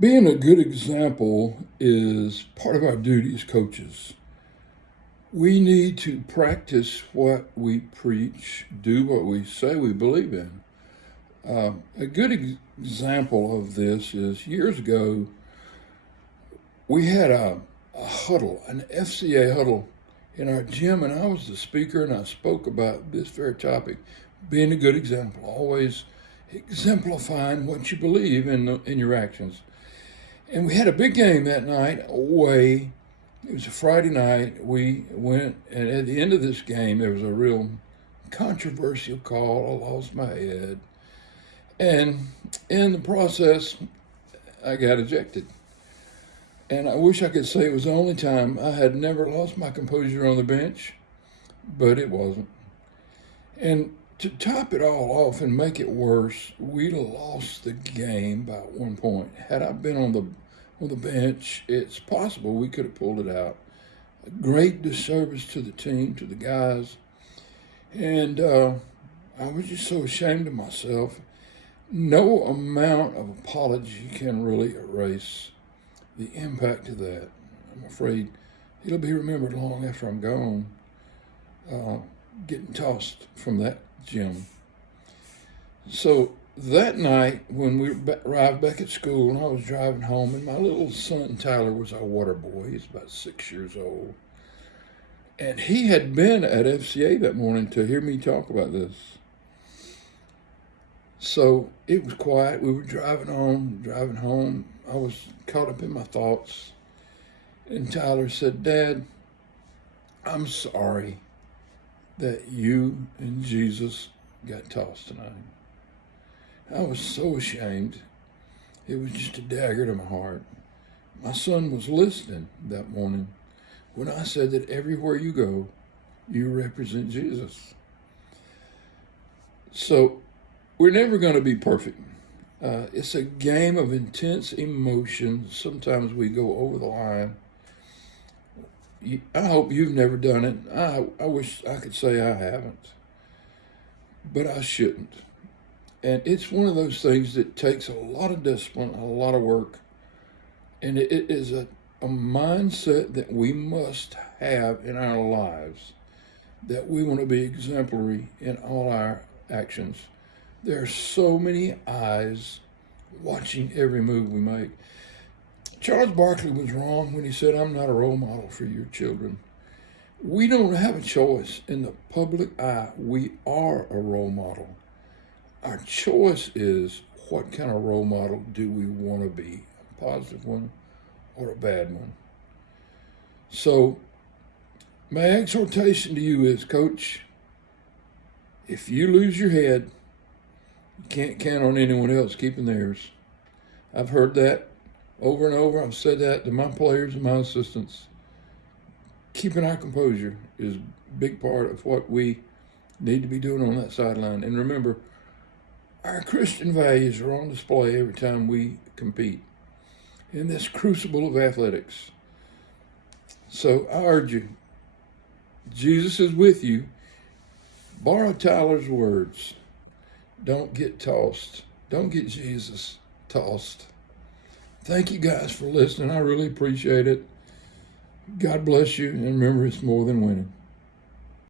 Being a good example is part of our duty as coaches. We need to practice what we preach, do what we say we believe in. A good example of this is years ago, we had a huddle, an FCA huddle in our gym, and I was the speaker, and I spoke about this very topic, being a good example, always exemplifying what you believe in your actions. And we had a big game that night away. It was a Friday night. We went, and at the end of this game, there was a real controversial call. I lost my head. And in the process, I got ejected. And I wish I could say it was the only time. I had never lost my composure on the bench, but it wasn't. And to top it all off and make it worse, we lost the game by 1 point. Had I been on the bench, it's possible we could have pulled it out. A great disservice to the team, to the guys, and I was just so ashamed of myself. No amount of apology can really erase the impact of that. I'm afraid it'll be remembered long after I'm gone, getting tossed from that gym. So that night, when we arrived back at school and I was driving home, and my little son Tyler was our water boy, he's about 6 years old, and he had been at FCA that morning to hear me talk about this. So it was quiet. We were driving home. I was caught up in my thoughts. And Tyler said, "Dad, I'm sorry that you and Jesus got tossed tonight." I was so ashamed. It was just a dagger to my heart. My son was listening that morning when I said that everywhere you go, you represent Jesus. So we're never going to be perfect. It's a game of intense emotion. Sometimes we go over the line. I hope you've never done it. I wish I could say I haven't, but I shouldn't. And it's one of those things that takes a lot of discipline, a lot of work, and it is a mindset that we must have in our lives, that we want to be exemplary in all our actions. There are so many eyes watching every move we make. Charles Barkley was wrong when he said, "I'm not a role model for your children." We don't have a choice. In the public eye, we are a role model. Our choice is, what kind of role model do we want to be? A positive one or a bad one? So my exhortation to you is, Coach, if you lose your head, you can't count on anyone else keeping theirs. I've heard that over and over. I've said that to my players and my assistants. Keeping our composure is a big part of what we need to be doing on that sideline. And remember, our Christian values are on display every time we compete in this crucible of athletics. So I urge you, Jesus is with you. Borrow Tyler's words. Don't get tossed. Don't get Jesus tossed. Thank you guys for listening. I really appreciate it. God bless you. And remember, it's more than winning.